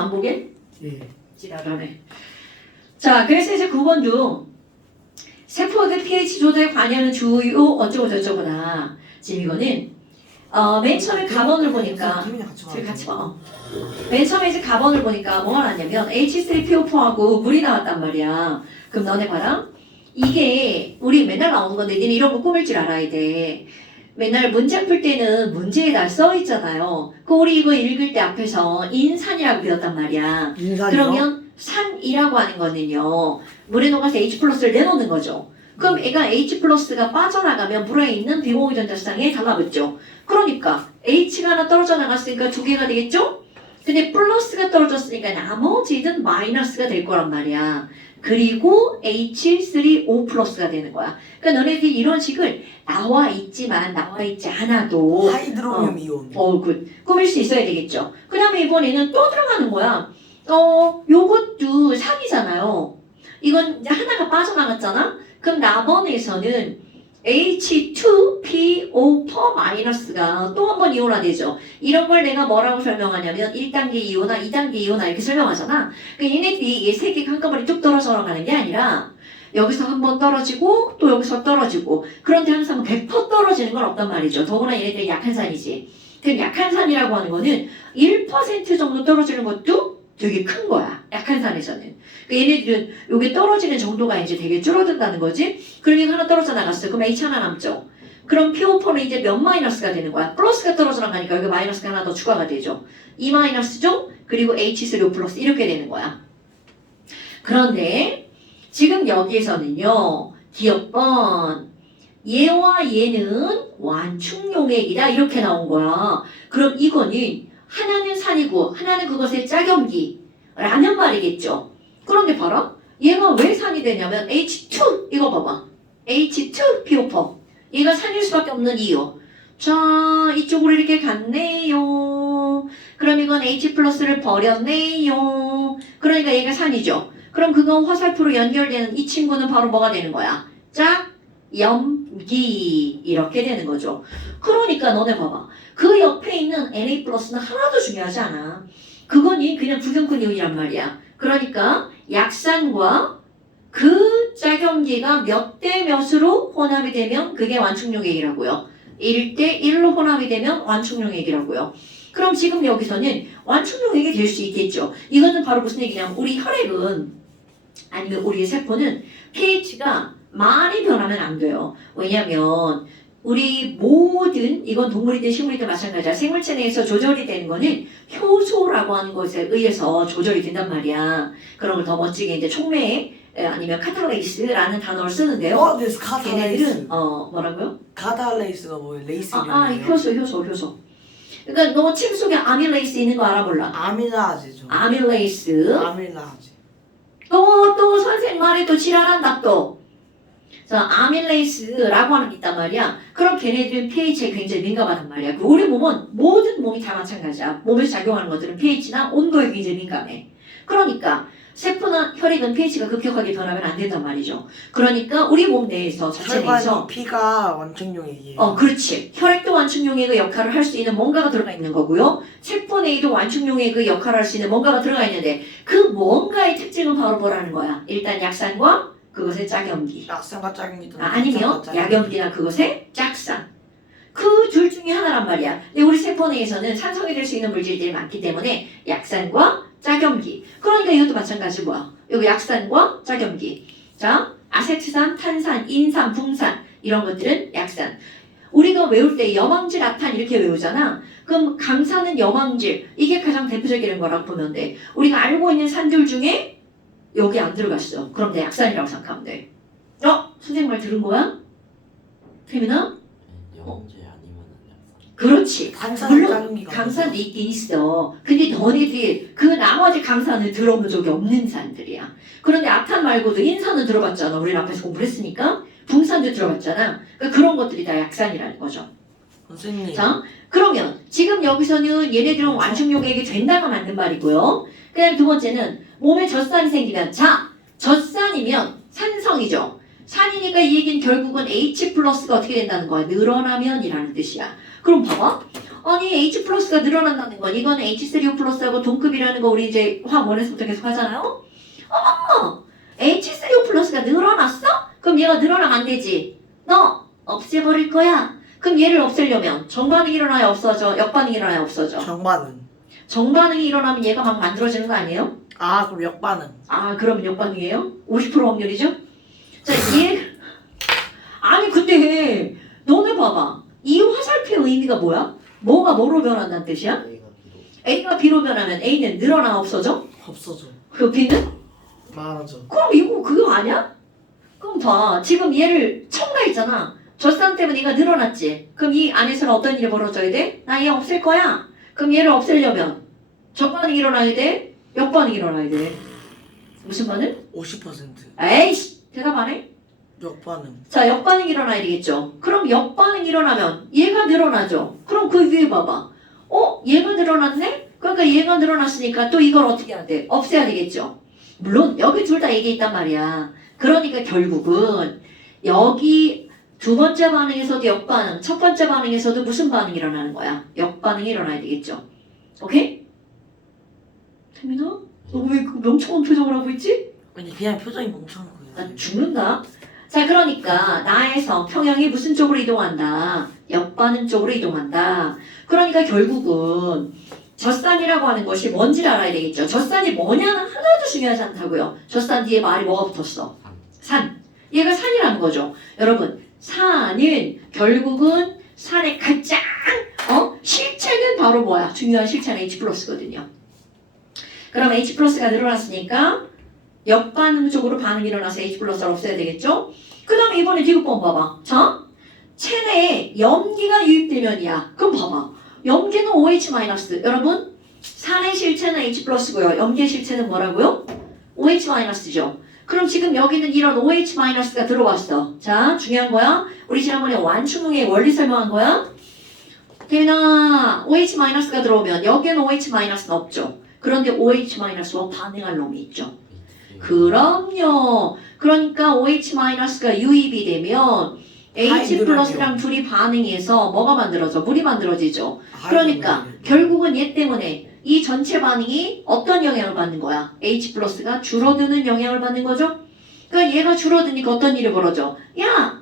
안 보게? 예. 지랄하네. 자, 그래서 이제 9번 중 세포의 pH 조절에 관여하는 주요 어쩌고 저쩌고다. 지금 이거는 맨 처음에 가번을 보니까 둘이 같이 봐. 맨 처음에 이제 가번을 보니까 뭐가 나왔냐면 H3PO4하고 물이 나왔단 말이야. 그럼 너네 봐라. 이게 우리 맨날 나오는 건데 니네 이런 거 꾸밀 줄 알아야 돼. 맨날 문제 풀 때는 문제에다 써 있잖아요. 그 우리 이거 읽을 때 앞에서 인산이라고 배웠단 말이야. 인산이요? 그러면 산이라고 하는 거는요. 물에 녹아서 H 플러스를 내놓는 거죠. 그럼 애가 H 플러스가 빠져나가면 물에 있는 비공유 전자쌍에 달라붙죠. 그러니까 H가 하나 떨어져 나갔으니까 두 개가 되겠죠? 근데 플러스가 떨어졌으니까 나머지는 마이너스가 될 거란 말이야. 그리고 H3O 플러스가 되는 거야. 그러니까 너네들이 이런 식을 나와 있지만 나와 있지 않아도 하이드로늄 이온. 꾸밀 수 있어야 되겠죠. 그 다음에 이번에는 또 들어가는 거야. 요것도 산이잖아요. 이건 이제 하나가 빠져나갔잖아? 그럼 나번에서는 H2PO4-가 또 한 번 이온화되죠. 이런 걸 내가 뭐라고 설명하냐면 1단계 이온화, 2단계 이온화 이렇게 설명하잖아. 그러니까 얘네들이 이 세 개가 한꺼번에 쭉 떨어져 가는 게 아니라 여기서 한 번 떨어지고 또 여기서 떨어지고 그런데 항상 100% 떨어지는 건 없단 말이죠. 더구나 얘네들이 약한 산이지. 그럼 약한 산이라고 하는 거는 1% 정도 떨어지는 것도 되게 큰 거야. 약한 산에서는. 그러니까 얘네들은 요게 떨어지는 정도가 이제 되게 줄어든다는 거지. 그러니까 하나 떨어져 나갔어. 그럼 H 하나 남죠. 그럼 PO4는 이제 몇 마이너스가 되는 거야? 플러스가 떨어져 나가니까 여기 마이너스가 하나 더 추가가 되죠. 2 마이너스죠? 그리고 H3O 플러스 이렇게 되는 거야. 그런데 지금 여기에서는요. 기억번 얘와 얘는 완충용액이다 이렇게 나온 거야. 그럼 이거는 하나는 산이고 하나는 그것의 짝염기라는 말이겠죠. 그런데 봐라. 얘가 왜 산이 되냐면 H2 이거 봐봐. H2PO4 얘가 산일 수밖에 없는 이유. 자 이쪽으로 이렇게 갔네요. 그럼 이건 H 플러스를 버렸네요. 그러니까 얘가 산이죠. 그럼 그건 화살표로 연결되는 이 친구는 바로 뭐가 되는 거야? 짝염기 이렇게 되는 거죠. 그러니까 너네 봐봐. 그 옆에 있는 Na 플러스는 하나도 중요하지 않아. 그거니 그냥 구경꾼 이온이란 말이야. 그러니까 약산과 그 짝염기가 몇 대 몇으로 혼합이 되면 그게 완충용액이라고요. 1대 1로 혼합이 되면 완충용액이라고요. 그럼 지금 여기서는 완충용액이 될 수 있겠죠. 이거는 바로 무슨 얘기냐면 우리 혈액은 아니면 우리의 세포는 pH가 많이 변하면 안 돼요. 왜냐면 우리 모든 이건 동물이든 식물이든 마찬가지야. 생물체 내에서 조절이 되는 거는 효소라고 하는 것에 의해서 조절이 된단 말이야. 그런 걸 더 멋지게 이제 촉매 아니면 카탈레이스라는 단어를 쓰는데요. What is catalase? 걔네들은 뭐라고요? 카탈레이스가 뭐예요? 레이스 이름이에요? 효소. 그러니까 너 침 속에 아밀레이스 있는 거 알아 몰라? 아밀라제죠. 아밀레이스. 아밀라제. 또 선생 말에 또 지랄한다 또. 자, 아밀레이스라고 하는 게 있단 말이야. 그럼 걔네들은 pH에 굉장히 민감하단 말이야. 우리 몸은 모든 몸이 다 마찬가지야. 몸에서 작용하는 것들은 pH나 온도에 굉장히 민감해. 그러니까 세포나 혈액은 pH가 급격하게 변하면 안 된단 말이죠. 그러니까 우리 몸 내에서 자체 내에서 혈관 피가 완충용액이에요. 그렇지. 혈액도 완충용액의 역할을 할 수 있는 뭔가가 들어가 있는 거고요. 세포 내에도 완충용액의 역할을 할 수 있는 뭔가가 들어가 있는데 그 뭔가의 특징은 바로 뭐라는 거야? 일단 약산과 그것의 짝염기. 약산과 짝염기. 아니면 약염기나 그것의 짝산. 그 둘 중에 하나란 말이야. 근데 우리 세포 내에서는 산성이 될 수 있는 물질들이 많기 때문에 약산과 짝염기. 그러니까 이것도 마찬가지 뭐야? 여기 약산과 짝염기. 자, 아세트산, 탄산, 인산, 붕산 이런 것들은 약산. 우리가 외울 때 염황질, 아탄 이렇게 외우잖아. 그럼 강산은 염황질. 이게 가장 대표적인 거라고 보면 돼. 우리가 알고 있는 산들 중에 여기 안 들어갔어. 그럼 내 약산이라고 생각하면 돼. 선생님 말 들은 거야? 태민아? 영재 아니면 약산. 그렇지. 탄산 물론 짝염기가 강산도 있긴 있어. 근데 너네들이 그 나머지 강산을 들어본 적이 없는 산들이야. 그런데 아탄 말고도 인산은 들어봤잖아. 우리 앞에서 공부를 했으니까. 붕산도 들어봤잖아. 그러니까 그런 것들이 다 약산이라는 거죠. 선생님. 자, 그러면 지금 여기서는 얘네들은 완충용액이 된다가 맞는 말이고요. 그 다음에 두 번째는 몸에 젖산이 생기면 젖산이면 산성이죠. 산이니까 이 얘기는 결국은 H 플러스가 어떻게 된다는 거야? 늘어나면이라는 뜻이야. 그럼 봐봐. 아니 H 플러스가 늘어난다는 건 이거는 H3O 플러스하고 동급이라는 거 우리 이제 화학 원에서부터 계속 하잖아요. 어머! H3O 플러스가 늘어났어? 그럼 얘가 늘어나면 안 되지. 너 없애버릴 거야. 그럼 얘를 없애려면 정반응이 일어나야 없어져? 역반응이 일어나야 없어져? 정반응. 정반응이 일어나면 얘가 막 만들어지는 거 아니에요? 아 그럼 역반응. 아 그러면 역반응이에요? 50% 확률이죠? 자 얘 아니 근데 너네 봐봐. 이 화살표의 의미가 뭐야? 뭐가 뭐로 변한다는 뜻이야? A가 B로. A가 B로 변하면 A는 늘어나 없어져? 없어져. 그 B는? 말하죠. 그럼 이거 그거 아니야? 그럼 봐. 지금 얘를 첨가했잖아. 젖산 때문에 얘가 늘어났지. 그럼 이 안에서는 어떤 일이 벌어져야 돼? 나 얘 없앨 거야. 그럼 얘를 없애려면 정반응이 일어나야 돼? 역반응이 일어나야 돼. 무슨 반응? 50%. 에이씨! 대답 안 해? 역반응. 자, 역반응이 일어나야 되겠죠. 그럼 역반응이 일어나면 얘가 늘어나죠. 그럼 그 위에 봐봐. 얘가 늘어났네? 그러니까 얘가 늘어났으니까 또 이걸 어떻게 해야 돼? 없애야 되겠죠. 물론 여기 둘 다 얘기했단 말이야. 그러니까 결국은 여기 두 번째 반응에서도 역반응, 첫 번째 반응에서도 무슨 반응이 일어나는 거야? 역반응이 일어나야 되겠죠. 오케이? 태민아? 너 왜 그 명청한 표정을 하고 있지? 아니 그냥 표정이 멍청한 거예요. 난 죽는다. 자, 그러니까 나에서 평형이 무슨 쪽으로 이동한다? 역반응 쪽으로 이동한다. 그러니까 결국은 젖산이라고 하는 것이 뭔지를 알아야 되겠죠. 젖산이 뭐냐는 하나도 중요하지 않다고요. 젖산 뒤에 말이 뭐가 붙었어? 산. 얘가 산이라는 거죠. 여러분, 산은 결국은 산의 가장 실체는 바로 뭐야? 중요한 실체는 H 플러스거든요. 그럼 H 플러스가 늘어났으니까 역반응 쪽으로 반응이 일어나서 H 플러스를 없애야 되겠죠? 그 다음에 이번에 디귿번 봐봐. 자, 체내에 염기가 유입되면이야. 그럼 봐봐. 염기는 OH 마이너스. 여러분, 산의 실체는 H 플러스고요. 염기의 실체는 뭐라고요? OH 마이너스죠. 그럼 지금 여기는 이런 OH 마이너스가 들어왔어. 자, 중요한 거야. 우리 지난번에 완충의 원리 설명한 거야. 태민아, OH 마이너스가 들어오면 여기에는 OH 마이너스는 없죠. 그런데 OH 마이너스와 반응할 놈이 있죠. 그럼요. 그러니까 OH-가 유입이 되면 H 플러스랑 둘이 반응해서 뭐가 만들어져? 물이 만들어지죠. 그러니까 결국은 얘 때문에 이 전체 반응이 어떤 영향을 받는 거야? H 플러스가 줄어드는 영향을 받는 거죠. 그러니까 얘가 줄어드니까 어떤 일이 벌어져? 야!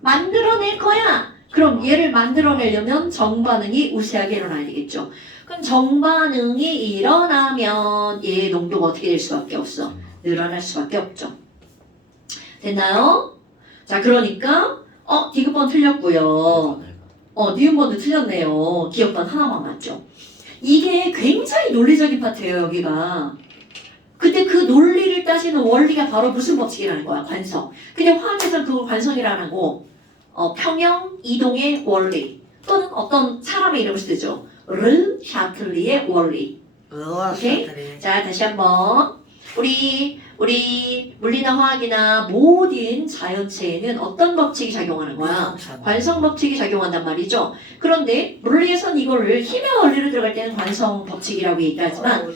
만들어낼 거야! 그럼 얘를 만들어내려면 정반응이 우세하게 일어나야 되겠죠. 그럼 정반응이 일어나면 얘의 농도가 어떻게 될 수밖에 없어? 늘어날 수밖에 없죠. 됐나요? 자, 그러니까 디귿번 틀렸고요. 니은번도 틀렸네요. 기억번 하나만 맞죠? 이게 굉장히 논리적인 파트예요, 여기가. 근데 그 논리를 따지는 원리가 바로 무슨 법칙이라는 거야? 관성. 근데 화학에서는 그걸 관성이라는 거 평형 이동의 원리 또는 어떤 사람의 이름을 쓰죠. 르 샤틀리의 원리. 오케이? 자, 다시 한번. 우리 물리나 화학이나 모든 자연체에는 어떤 법칙이 작용하는 거야? 관성 법칙이 작용한단 말이죠. 그런데 물리에선 이거를 힘의 원리로 들어갈 때는 관성 법칙이라고 얘기하지만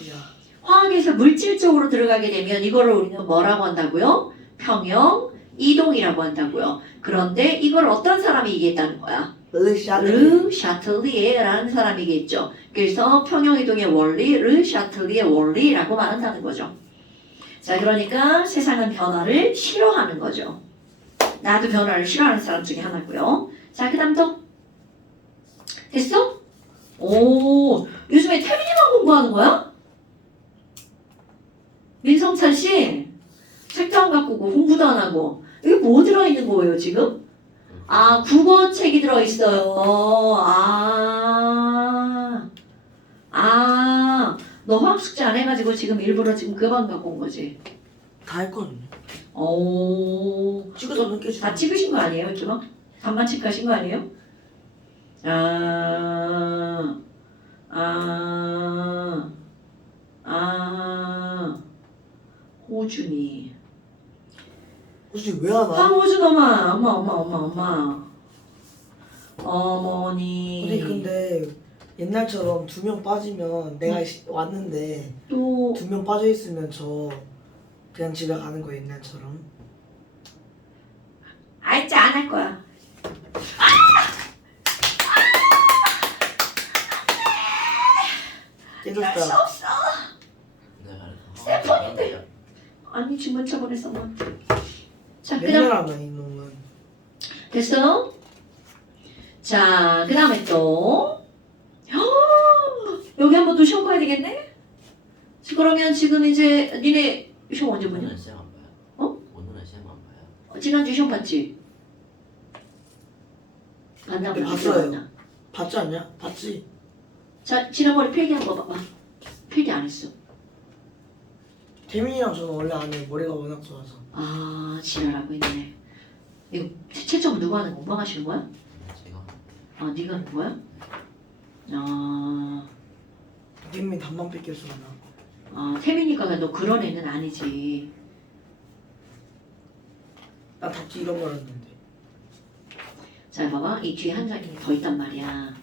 화학에서 물질적으로 들어가게 되면 이거를 우리는 뭐라고 한다고요? 평형 이동이라고 한다고요. 그런데 이걸 어떤 사람이 얘기했다는 거야? 르 샤틀리에라는 사람이겠죠. 그래서 평형 이동의 원리, 르 샤틀리의 원리라고 말한다는 거죠. 자, 그러니까 세상은 변화를 싫어하는 거죠. 나도 변화를 싫어하는 사람 중에 하나고요. 자, 그 다음 또 됐어? 오, 요즘에 태민이만 공부하는 거야? 민성찬 씨 책도 안 갖고 오고 공부도 안 하고 이게 뭐 들어있는 거예요 지금? 아, 국어책이 들어있어요. 너 화학 숙제 안 해가지고 지금 일부러 지금 그만 갖고 온 거지? 다 했거든요. 오, 찍어서 넘겨주세요. 다 찍으신 거 아니에요, 지금? 단만 칙하신 거 아니에요? 호준이. 혹시 왜 하나? 황호준 엄마. 어머니. 선생님 근데 옛날처럼 2명 빠지면 내가 왔는데 또 2명 빠져 있으면 저 그냥 집에 가는 거 옛날처럼. 진짜 안 할 거야. 이럴 수 깨졌다. 없어. 내가 스테판인데. 아니 주문차 보냈어 뭐. 자 맨날 그다음 하나 이놈은. 됐어? 자 그다음에 또 여기 한번 또 시험 봐야 되겠네? 그러면 지금 이제 니네 시험 언제 보냐? 오늘은 시험 안 봐요. 어? 오늘은 시험 안 봐요. 지난주 시험 봤지? 봤나 네, 보지? 봤어요. 봤지 않냐? 봤지. 자 지난번에 필기 한번 봐봐. 필기 안 했어. 태민이랑 저는 원래 안 해요. 머리가 워낙 좋아서. 아 지랄하고 있네. 이거 채점 누가 하는 거? 오빠가 하시는 거야? 제가 아 네가 하는 거야? 아, 태민이 단방 뺏겼어 나. 아 태민이가 너 그런 애는 아니지. 나 답지 이런 거였는데. 자 봐봐 이 뒤에 한 장이 더 있단 말이야.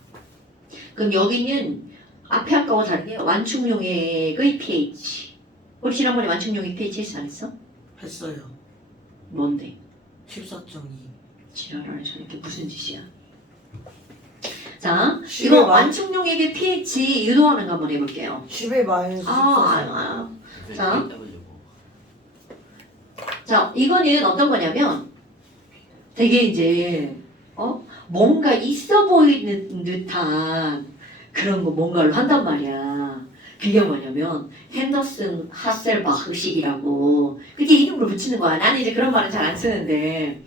그럼 여기는 앞에 아까와 다르게 완충용액의 pH. 우리 지난번에 완충용액 pH 했어 안 했어? 했어요. 뭔데? 14.2. 지랄하네 저렇게 무슨 짓이야? 자 이거 10의 마- 완충용액의 pH 유도하는 거 한번 해볼게요. 10의 마이너스 14. 아. 자. W 자 이거는 어떤 거냐면 되게 이제 뭔가 있어 보이는 듯한 그런 거 뭔가를 한단 말이야. 그게 뭐냐면 핸더슨 하셀바흐식이라고 그게 이름으로 붙이는 거야. 나는 이제 그런 말은 잘 안 쓰는데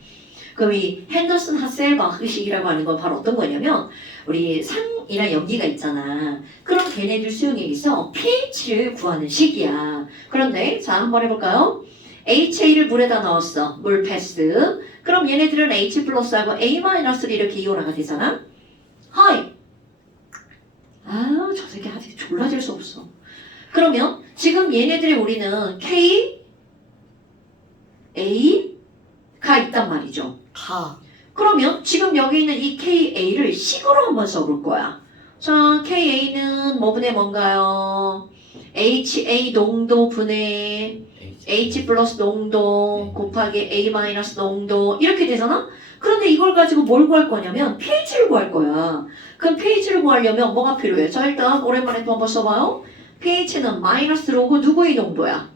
그럼 이 핸더슨 하셀바흐식이라고 하는 건 바로 어떤 거냐면 우리 산이나 염기가 있잖아. 그럼 걔네들 수용액에서 pH를 구하는 식이야. 그런데 자 한번 해볼까요? HA를 물에다 넣었어. 물 패스. 그럼 얘네들은 H 플러스하고 A 마이너스를 이렇게 이온화가 되잖아. 하이. 아, 저 새끼 아직 졸라질 수 없어. 그러면 지금 얘네들의 우리는 K, A가 있단 말이죠. 가. 그러면 지금 여기 있는 이 KA를 식으로 한번 써볼 거야. 자, KA는 뭐분의 뭔가요? HA 농도 분의 H 플러스 농도 곱하기 A 마이너스 농도 이렇게 되잖아? 그런데 이걸 가지고 뭘 구할 거냐면 pH를 구할 거야. 그럼 pH를 구하려면 뭐가 필요해? 자 일단 오랜만에 또 한번 써봐요. pH는 마이너스 로그 누구의 농도야?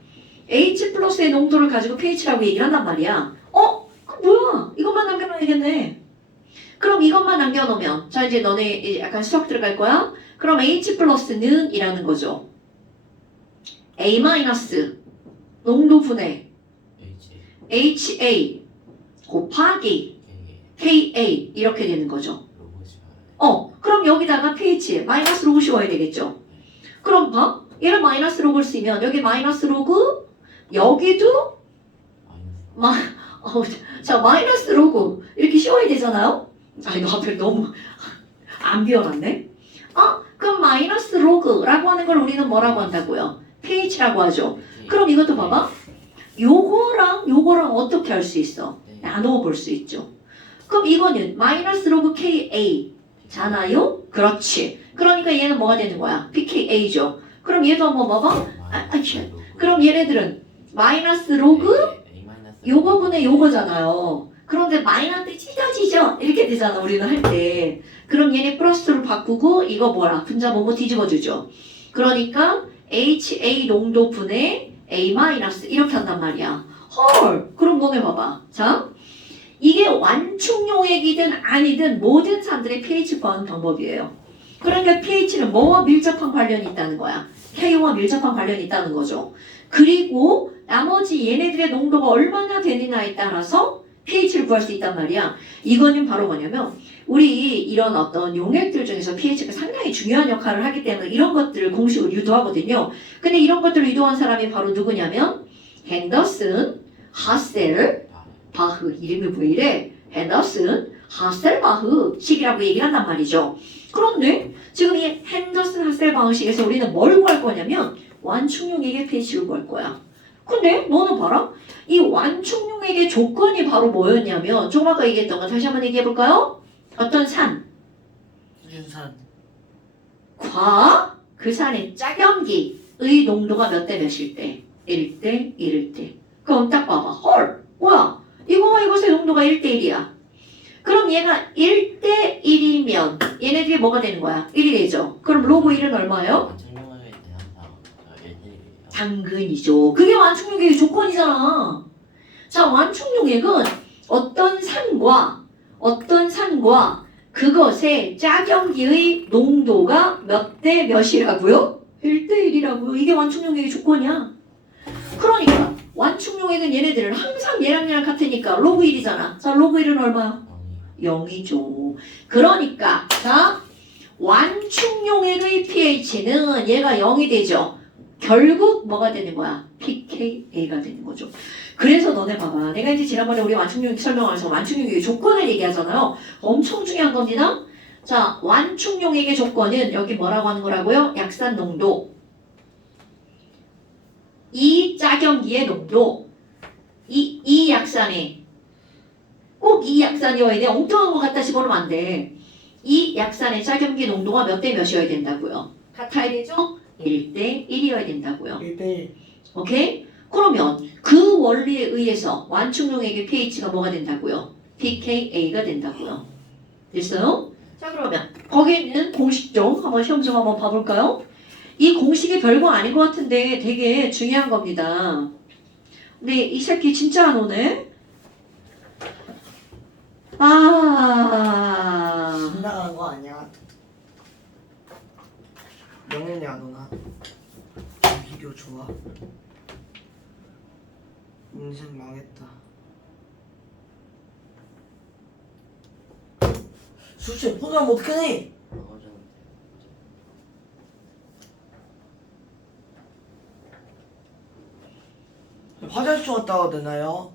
H 플러스의 농도를 가지고 pH라고 얘기를 한단 말이야. 그 뭐야? 이것만 남겨놔야겠네. 그럼 이것만 남겨놓으면 자 이제 너네 이제 약간 수학 들어갈 거야. 그럼 H 플러스는 이라는 거죠. A 마이너스 농도 분의 H HA 곱하기 K KA 이렇게 되는 거죠. 로고 지워야 그럼 여기다가 pH 마이너스 로그 씌워야 되겠죠. 그럼 봐. 얘를 마이너스 로그를 쓰면 여기 마이너스 로그 여기도 자 마이너스 로그 이렇게 씌워야 되잖아요. 아 이거 하필 너무 안 비워놨네. 그럼 마이너스 로그라고 하는 걸 우리는 뭐라고 한다고요? pH라고 하죠. 그럼 이것도 봐봐. 요거랑 어떻게 할 수 있어? 나누어 볼 수 있죠. 그럼 이거는 마이너스 로그 KA 잖아요? 그렇지. 그러니까 얘는 뭐가 되는 거야? pKa죠. 그럼 얘도 한번 봐봐. 그럼 얘네들은 마이너스 로그 요거 분의 요거잖아요. 그런데 마이너스 찢어지죠? 이렇게 되잖아 우리는 할 때. 그럼 얘네 플러스로 바꾸고 이거 뭐야? 분자 뭐뭐 뒤집어주죠. 그러니까 HA 농도 분의 A 마이너스 이렇게 한단 말이야. 헐. 그럼 너네 봐봐. 자, 이게 완충용액이든 아니든 모든 산들의 pH 구하는 방법이에요. 그러니까 pH는 뭐와 밀접한 관련이 있다는 거야? K와 밀접한 관련이 있다는 거죠. 그리고 나머지 얘네들의 농도가 얼마나 되느냐에 따라서 pH를 구할 수 있단 말이야. 이거는 바로 뭐냐면 우리 이런 어떤 용액들 중에서 pH가 상당히 중요한 역할을 하기 때문에 이런 것들을 공식으로 유도하거든요. 근데 이런 것들을 유도한 사람이 바로 누구냐면 핸더슨 하셀바흐 이름이 왜 이래? 핸더슨 하셀바흐 식이라고 얘기를 한단 말이죠. 그런데 지금 이 핸더슨 하셀바흐 식에서 우리는 뭘 구할 거냐면 완충용액의 pH를 구할 거야. 근데 너는 봐라. 이 완충용액의 조건이 바로 뭐였냐면 좀 아까 얘기했던 거 다시 한번 얘기해 볼까요? 어떤 산, 윤산. 그 산의 짝염기의 농도가 몇 대 몇일 때? 1대 1일 때. 그럼 딱 봐봐. 헐, 뭐야? 이거와 이것의 농도가 1대 1이야. 그럼 얘가 1대 1이면 얘네들이 뭐가 되는 거야? 1이 되죠. 그럼 로그 1은 얼마예요? 당근이죠. 그게 완충용액의 조건이잖아. 자, 완충용액은 어떤 산과 그것의 짜경기의 농도가 몇 대 몇이라고요? 1대1이라고요. 이게 완충용액의 조건이야. 그러니까 완충용액은 얘네들은 항상 얘랑 같으니까 로그 1이잖아. 자, 로그 1은 얼마야? 0이죠. 그러니까 자, 완충용액의 pH는 얘가 0이 되죠. 결국 뭐가 되는 거야? pKa가 되는 거죠. 그래서 너네 봐봐. 내가 이제 지난번에 우리 완충용액 설명하면서 완충용액의 조건을 얘기하잖아요. 엄청 중요한 겁니다. 자, 완충용액의 조건은 여기 뭐라고 하는 거라고요? 약산 농도, 이 짜경기의 농도, 이 약산에 꼭 이 약산이어야 돼. 엉뚱한 거 갖다 집어넣으면 안 돼. 이 약산의 짜경기 농도가 몇 대 몇이어야 된다고요? 같아야 되죠? 1대 1이어야 된다고요. 1대1. 오케이? 그러면 그 원리에 의해서 완충용액의 pH가 뭐가 된다고요? pKa가 된다고요. 됐어요? 자, 그러면 거기에 있는 공식 좀 한번 시험 좀 한번 봐볼까요? 이 공식이 별거 아닌 것 같은데 되게 중요한 겁니다. 근데 이 새끼 진짜 안 오네? 지나가는 거 아니야? 영현이 안 오나? 비디오 좋아. 인생 망했다. 솔직히 포기하면 어떡하니? 화장실 좀 갔다 와도 되나요?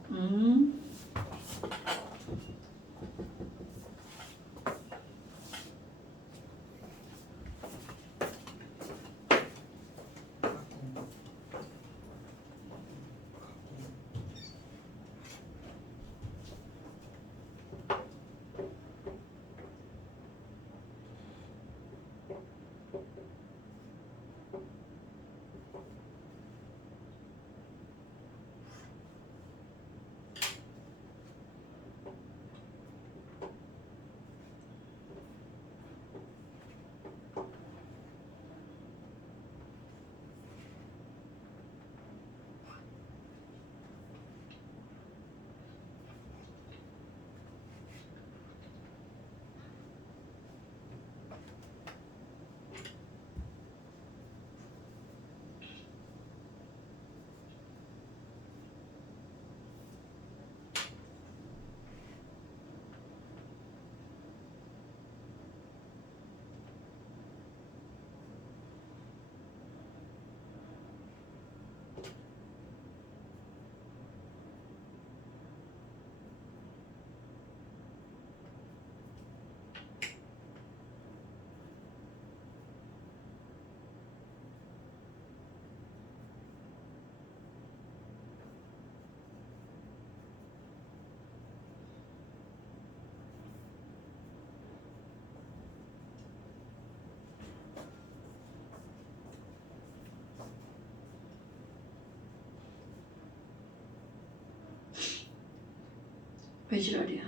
왜 지랄이야?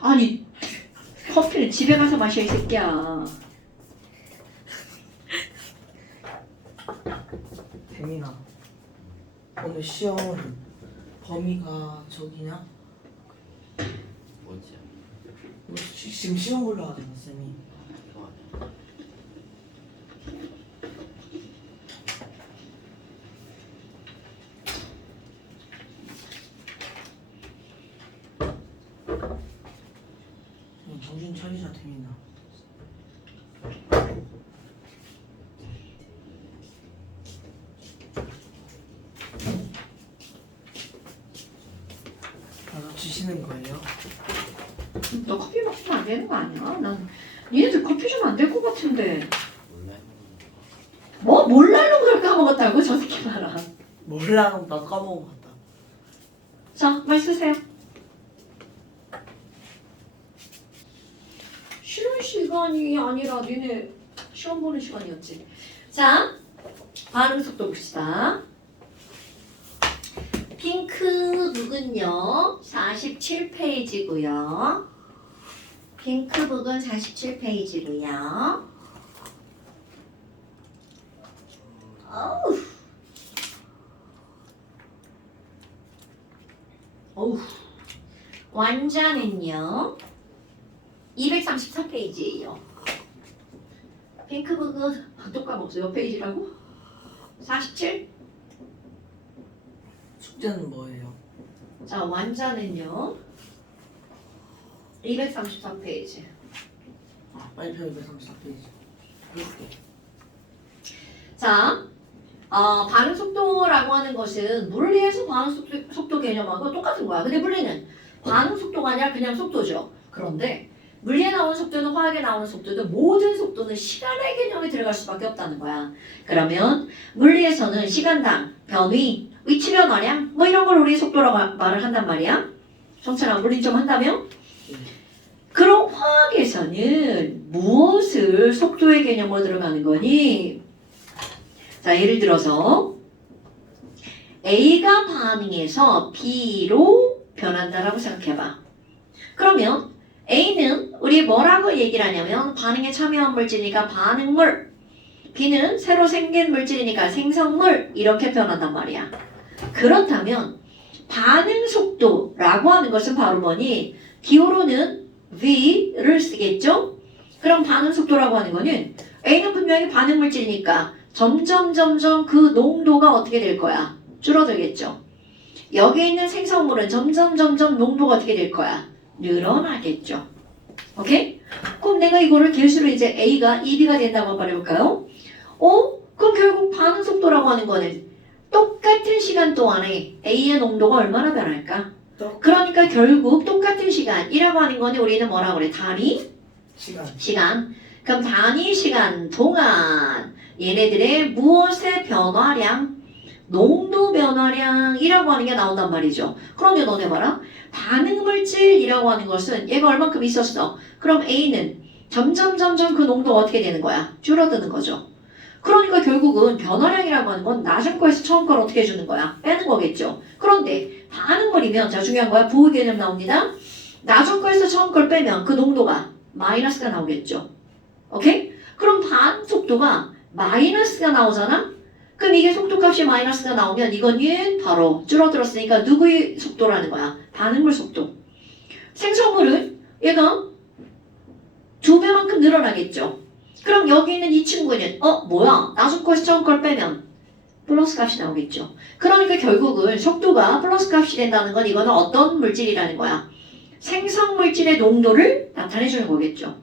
아니 커피는 집에 가서 마셔 이 새끼야. 재민아, 오늘 시험 범위가 저기냐? 뭐지? 너 지금 시험 보려 하잖아, 쌤이. 이거 아니야? 정신 차리자, 태민아. 지시는 거예요? 너 커피 마시면 안 되는 거 아니야? 난 니네들 커피 주면 안 될 것 같은데. 몰라. 뭐? 몰라는 걸 까먹었다고? 저 새끼 봐라. 몰라, 나도 까먹은 것 같다. 자, 말 쓰세요. 쉬는 시간이 아니라 니네 시험 보는 시간이었지. 자, 반응 속도 봅시다. 핑크북은요 47페이지고요. 핑크북은 47페이지고요. 어우. 완자는요 234페이지예요. 핑크북은 또 까먹었어. 몇 페이지라고? 47? 숙제는 뭐예요? 자, 완자는요 234페이지. 빨리 펴 234페이지. 이렇게. 자, 반응 속도라고 하는 것은 물리에서 반응 속도 개념하고 똑같은 거야. 근데 물리는 반응 속도가 아니라 그냥 속도죠. 그런데 물리에 나오는 속도는 화학에 나오는 속도도 모든 속도는 시간의 개념이 들어갈 수밖에 없다는 거야. 그러면 물리에서는 시간당, 변위, 위치 변화량 뭐 이런 걸 우리 속도라고 말을 한단 말이야. 정찬아, 물리 좀 한다며? 그럼 화학에서는 무엇을 속도의 개념으로 들어가는 거니? 자, 예를 들어서 A가 반응해서 B로 변한다라고 생각해봐. 그러면 A는 우리 뭐라고 얘기를 하냐면 반응에 참여한 물질이니까 반응물, B는 새로 생긴 물질이니까 생성물 이렇게 변한단 말이야. 그렇다면 반응 속도라고 하는 것은 바로 뭐니? 기호로는 V를 쓰겠죠? 그럼 반응 속도라고 하는 거는 A는 분명히 반응 물질이니까 점점 그 농도가 어떻게 될 거야? 줄어들겠죠. 여기 있는 생성물은 점점 농도가 어떻게 될 거야? 늘어나겠죠. 오케이? 그럼 내가 이거를 개수로 이제 A가 2B가 된다고 말해볼까요? 그럼 결국 반응 속도라고 하는 거는 똑같은 시간 동안에 A의 농도가 얼마나 변할까? 그러니까 결국 똑같은 시간이라고 하는 거는 우리는 뭐라고 그래? 단위 시간. 그럼 단위 시간 동안 얘네들의 무엇의 변화량, 농도 변화량이라고 하는 게 나온단 말이죠. 그러면 너네 봐라. 반응 물질이라고 하는 것은 얘가 얼만큼 있었어. 그럼 A는 점점 그 농도가 어떻게 되는 거야? 줄어드는 거죠. 그러니까 결국은 변화량이라고 하는 건 낮은 거에서 처음 걸 어떻게 해주는 거야? 빼는 거겠죠. 그런데 반응물이면 자 중요한 거야. 부호 개념 나옵니다. 낮은 거에서 처음 걸 빼면 그 농도가 마이너스가 나오겠죠. 오케이? 그럼 반응 속도가 마이너스가 나오잖아? 그럼 이게 속도값이 마이너스가 나오면 이거는 바로 줄어들었으니까 누구의 속도라는 거야? 반응물 속도. 생성물은 얘가 2배만큼 늘어나겠죠. 그럼 여기 있는 이 친구는 뭐야? 낮은 거에서 처음 걸 빼면 플러스 값이 나오겠죠. 그러니까 결국은 속도가 플러스 값이 된다는 건 이거는 어떤 물질이라는 거야? 생성 물질의 농도를 나타내주는 거겠죠.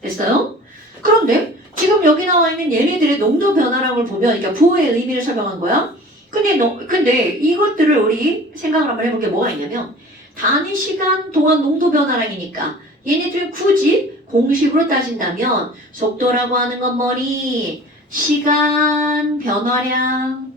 됐어요? 그런데 지금 여기 나와 있는 얘네들의 농도 변화량을 보면 그러니까 부호의 의미를 설명한 거야. 근데 이것들을 우리 생각을 한번 해볼 게 뭐가 있냐면 단위 시간 동안 농도 변화량이니까 얘네들 굳이 공식으로 따진다면 속도라고 하는 건 뭐니? 시간 변화량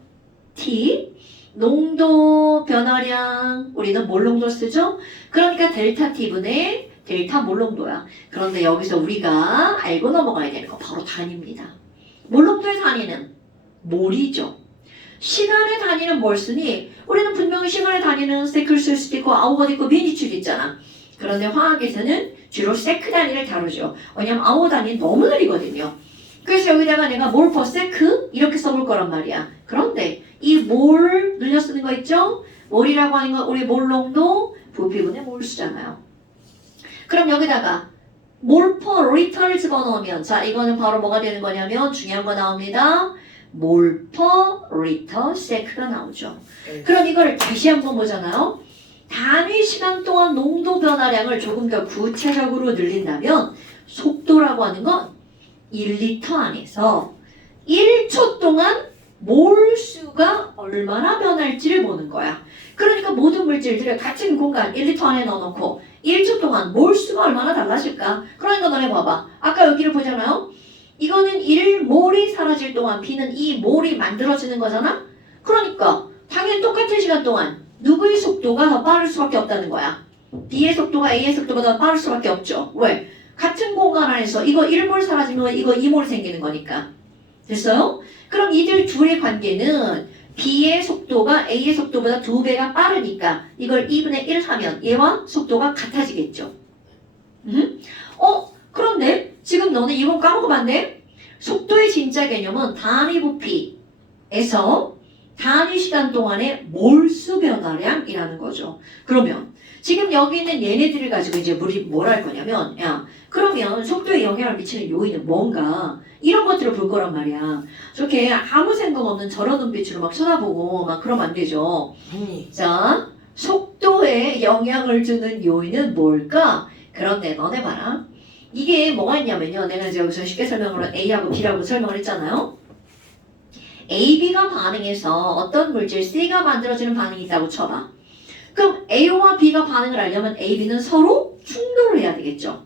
T, 농도 변화량 우리는 몰 농도 쓰죠? 그러니까 델타 T분의 델타 몰 농도야. 그런데 여기서 우리가 알고 넘어가야 되는 거 바로 단위입니다. 몰 농도의 단위는 몰이죠. 시간의 단위는 뭘 쓰니? 우리는 분명히 시간의 단위는 세크를 쓸 수도 있고 아워가 있고 미니추도 있잖아. 그런데 화학에서는 주로 세크 단위를 다루죠. 왜냐면 아워 단위는 너무 느리거든요. 그래서 여기다가 내가 몰 퍼 세크 이렇게 써볼 거란 말이야. 그런데 이 몰 늘려 쓰는 거 있죠? 몰이라고 하는 건 우리 몰 농도 부피분의 몰수잖아요. 그럼 여기다가 몰 퍼 리터를 집어넣으면 자 이거는 바로 뭐가 되는 거냐면 중요한 거 나옵니다. 몰 퍼 리터 세크가 나오죠. 그럼 이걸 다시 한번 보잖아요. 단위 시간 동안 농도 변화량을 조금 더 구체적으로 늘린다면 속도라고 하는 건 1리터 안에서 1초 동안 몰수가 얼마나 변할지를 보는 거야. 그러니까 모든 물질들을 같은 공간 1리터 안에 넣어놓고 1초 동안 몰수가 얼마나 달라질까? 그러니까 너네 봐봐. 아까 여기를 보잖아요. 이거는 1몰이 사라질 동안 B는 2몰이 만들어지는 거잖아? 그러니까 당연히 똑같은 시간 동안 누구의 속도가 더 빠를 수밖에 없다는 거야. B의 속도가 A의 속도보다 더 빠를 수밖에 없죠. 왜? 같은 공간 안에서 이거 1몰 사라지면 이거 2몰 생기는 거니까. 됐어요? 그럼 이들 둘의 관계는 B의 속도가 A의 속도보다 2배가 빠르니까 이걸 2분의 1 하면 얘와 속도가 같아지겠죠. 그런데 지금 너는 이건 까먹으면 안 돼? 속도의 진짜 개념은 단위 부피 단위 시간 동안의 몰수 변화량이라는 거죠. 그러면 지금 여기 있는 얘네들을 가지고 이제 우리 뭘 할 거냐면 야 그러면 속도에 영향을 미치는 요인은 뭔가 이런 것들을 볼 거란 말이야. 저렇게 아무 생각 없는 저런 눈빛으로 막 쳐다보고 막 그러면 안 되죠. 언니 자, 속도에 영향을 주는 요인은 뭘까? 그런데 너네 봐라. 이게 뭐가 있냐면요. 내가 이제 여기서 쉽게 설명을 A하고 B라고 설명을 했잖아요. A, B가 반응해서 어떤 물질 C가 만들어지는 반응이 있다고 쳐봐. 그럼 A와 B가 반응을 하려면 A, B는 서로 충돌을 해야 되겠죠.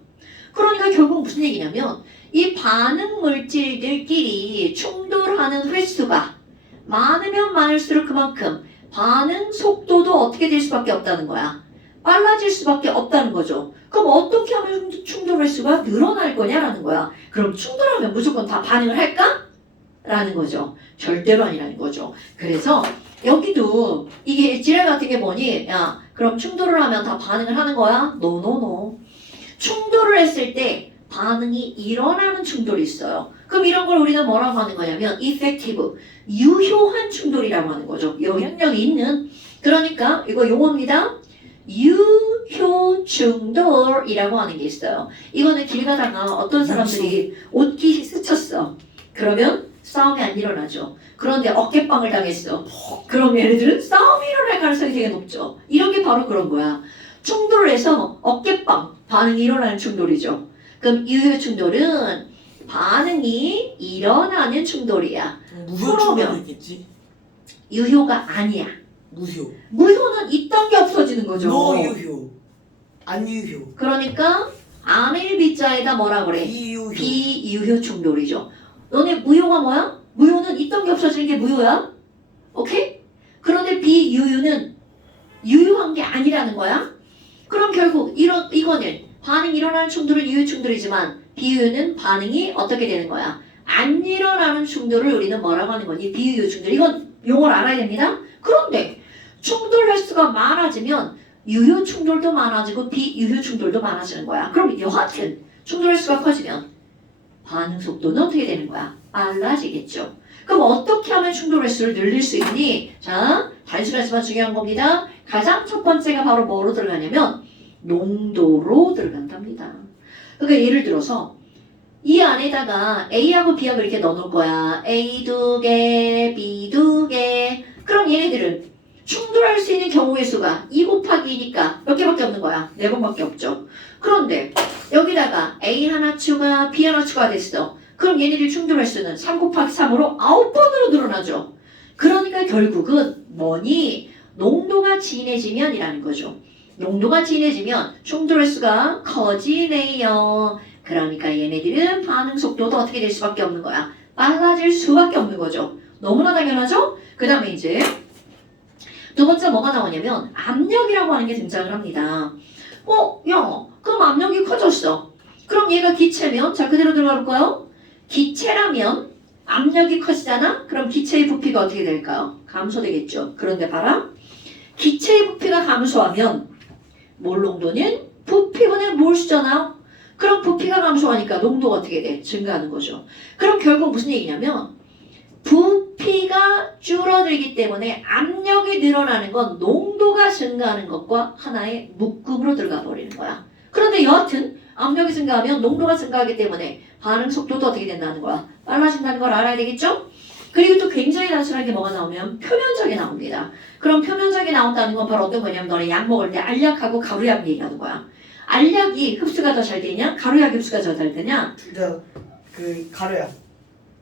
그러니까 결국 무슨 얘기냐면 이 반응 물질들끼리 충돌하는 횟수가 많으면 많을수록 그만큼 반응 속도도 어떻게 될 수밖에 없다는 거야. 빨라질 수밖에 없다는 거죠. 그럼 어떻게 하면 충돌 횟수가 늘어날 거냐라는 거야. 그럼 충돌하면 무조건 다 반응을 할까? 라는 거죠. 절대로 아니라는 거죠. 그래서 여기도 이게 지뢰 같은 게 뭐니? 야, 그럼 충돌을 하면 다 반응을 하는 거야? 노노노. 충돌을 했을 때 반응이 일어나는 충돌이 있어요. 그럼 이런 걸 우리는 뭐라고 하는 거냐면 effective, 유효한 충돌이라고 하는 거죠. 영향력이 있는. 그러니까 이거 용어입니다. 유효 충돌이라고 하는 게 있어요. 이거는 길 가다가 어떤 사람들이 옷깃이 스쳤어. 그러면 싸움이 안 일어나죠. 그런데 어깨빵을 당했어. 그럼 얘네들은 싸움이 일어날 가능성이 되게 높죠. 이런 게 바로 그런 거야. 충돌을 해서 어깨빵, 반응이 일어나는 충돌이죠. 그럼 유효 충돌은 반응이 일어나는 충돌이야. 무효 충돌이 있겠지? 유효가 아니야. 무효. 무효는 있던 게 없어지는 거죠. 노유효. 안유효. 그러니까 안일 비자에다 뭐라 그래? 비유효. 비유효 충돌이죠. 너네 무효가 뭐야? 무효는 있던 게 없어지는 게 무효야. 오케이? 그런데 비유효는 유효한 게 아니라는 거야. 그럼 결국 이거는 반응이 일어나는 충돌은 유효 충돌이지만 비유효는 반응이 어떻게 되는 거야? 안 일어나는 충돌을 우리는 뭐라고 하는 거니? 비유효 충돌. 이건 용어를 알아야 됩니다. 그런데 충돌 횟수가 많아지면 유효 충돌도 많아지고 비유효 충돌도 많아지는 거야. 그럼 여하튼 충돌 횟수가 커지면 반응 속도는 어떻게 되는 거야? 빨라지겠죠. 그럼 어떻게 하면 충돌 횟수를 늘릴 수 있니? 자, 단순하지만 중요한 겁니다. 가장 첫 번째가 바로 뭐로 들어가냐면 농도로 들어간답니다. 그러니까 예를 들어서 이 안에다가 A하고 B하고 이렇게 넣어놓을 거야. A 2개, B 2개. 그럼 얘네들은 충돌할 수 있는 경우의 수가 2 곱하기 2니까 몇 개밖에 없는 거야? 4번밖에 없죠. 그런데 여기다가 A 하나 추가, B 하나 추가됐어. 그럼 얘네들 충돌할 수는 3 곱하기 3으로 9번으로 늘어나죠. 그러니까 결국은 뭐니? 농도가 진해지면이라는 거죠. 농도가 진해지면 충돌 횟수가 커지네요. 그러니까 얘네들은 반응 속도도 어떻게 될 수밖에 없는 거야? 빨라질 수밖에 없는 거죠. 너무나 당연하죠? 그 다음에 이제 두 번째 뭐가 나오냐면 압력이라고 하는 게 등장을 합니다. 야, 그럼 압력이 커졌어. 그럼 얘가 기체면 자 그대로 들어갈까요? 기체라면 압력이 커지잖아? 그럼 기체의 부피가 어떻게 될까요? 감소되겠죠. 그런데 봐라. 기체의 부피가 감소하면 몰 농도는 부피분의 몰수잖아. 그럼 부피가 감소하니까 농도가 어떻게 돼? 증가하는 거죠. 그럼 결국 무슨 얘기냐면 부피가 줄어들기 때문에 압력이 늘어나는 건 농도가 증가하는 것과 하나의 묶음으로 들어가 버리는 거야. 그런데 여하튼 압력이 증가하면 농도가 증가하기 때문에 반응 속도도 어떻게 된다는 거야? 빨라진다는 걸 알아야 되겠죠? 그리고 또 굉장히 단순한 게 뭐가 나오면 표면적이 나옵니다. 그럼 표면적이 나온다는 건 바로 어떤 거냐면 너네 약 먹을 때 알약하고 가루약 얘기하는 거야. 알약이 흡수가 더 잘 되냐? 가루약이 흡수가 더 잘 되냐? 진짜 그 가루야.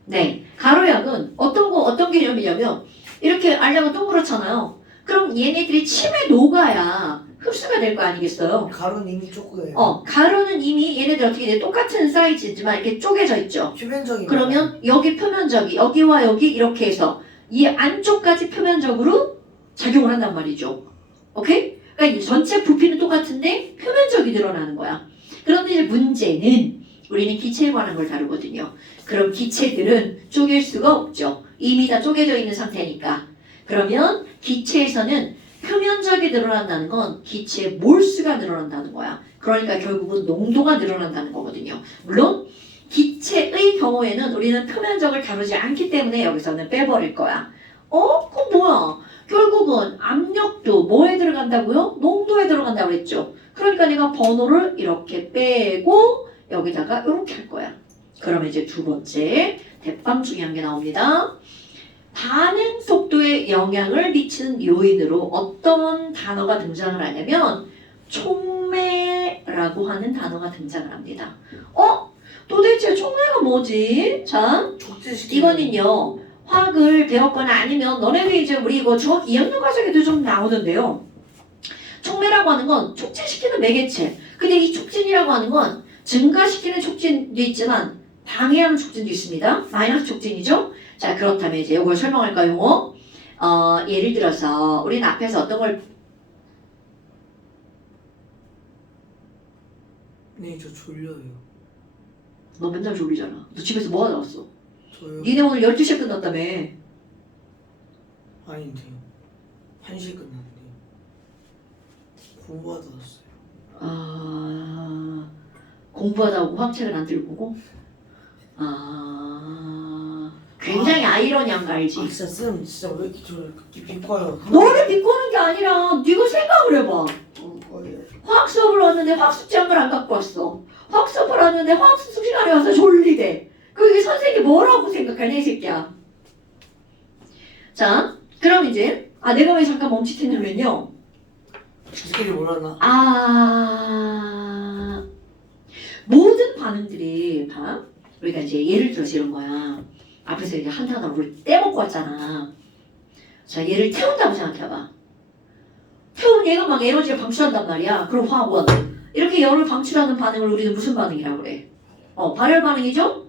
네, 가루약은 어떤 개념이냐면 이렇게 알약은 동그랗잖아요. 그럼 얘네들이 침에 녹아야 흡수가 될 거 아니겠어요? 가루는 이미 쪼그래요. 가루는 이미 얘네들 어떻게 돼? 똑같은 사이즈지만 이렇게 쪼개져 있죠. 표면적인. 그러면 여기 표면적이 여기와 여기 이렇게 해서 이 안쪽까지 표면적으로 작용을 한단 말이죠. 오케이? 그러니까 이 전체 부피는 똑같은데 표면적이 늘어나는 거야. 그런데 이제 문제는 우리는 기체에 관한 걸 다루거든요. 그럼 기체들은 쪼갤 수가 없죠. 이미 다 쪼개져 있는 상태니까. 그러면 기체에서는 표면적이 늘어난다는 건 기체의 몰수가 늘어난다는 거야. 그러니까 결국은 농도가 늘어난다는 거거든요. 물론 기체의 경우에는 우리는 표면적을 다루지 않기 때문에 여기서는 빼버릴 거야. 그건 뭐야? 결국은 압력도 뭐에 들어간다고요? 농도에 들어간다고 했죠. 그러니까 내가 번호를 이렇게 빼고 여기다가 이렇게 할 거야. 그러면 이제 두 번째 대빵 중요한 게 나옵니다. 반응 속도에 영향을 미치는 요인으로 어떤 단어가 등장을 하냐면 촉매라고 하는 단어가 등장을 합니다. 도대체 촉매가 뭐지? 자, 이거는요. 화학을 배웠거나 아니면 너네들이 이제 우리 이거 중학 2학년 과정에도 좀 나오는데요. 촉매라고 하는 건 촉진시키는 매개체. 근데 이 촉진이라고 하는 건 증가시키는 촉진도 있지만 방해하는 촉진도 있습니다. 마이너스 촉진이죠. 자, 그렇다면 이제 이걸 설명할까요? 예를 들어서 우리는 앞에서 어떤 걸 네, 저 졸려요. 너 맨날 졸리잖아. 너 집에서 뭐 하다 왔어? 저요? 니네 오늘 12시에 끝났다며. 아닌데 1시에 끝났는데 공부하다 왔어요. 공부하다 오고 화학책을 안 들고 오고? 굉장히 아이러니한 거 알지? 진짜 쌤 진짜 왜 이렇게 저를 비꼬아요? 너를 비꼬는 게 아니라 네가 생각을 해봐. 거예요. 화학 수업을 왔는데 화학 숙제한 걸 안 갖고 왔어. 화학 수업을 왔는데 화학 수업 시간에 와서 졸리대. 그게 선생님이 뭐라고 생각하냐 이 새끼야. 자, 그럼 이제 내가 왜 잠깐 멈칫했냐면요. 저 새끼들이 몰랐나? 모든 반응들이 봐. 우리가 이제 예를 들어서 이런 거야. 앞에서 이제 한타가 우리 떼먹고 왔잖아. 자, 얘를 태운다고 생각해봐. 태운 얘가 막 에너지를 방출한단 말이야. 그럼 화학원. 이렇게 열을 방출하는 반응을 우리는 무슨 반응이라고 그래? 발열 반응이죠?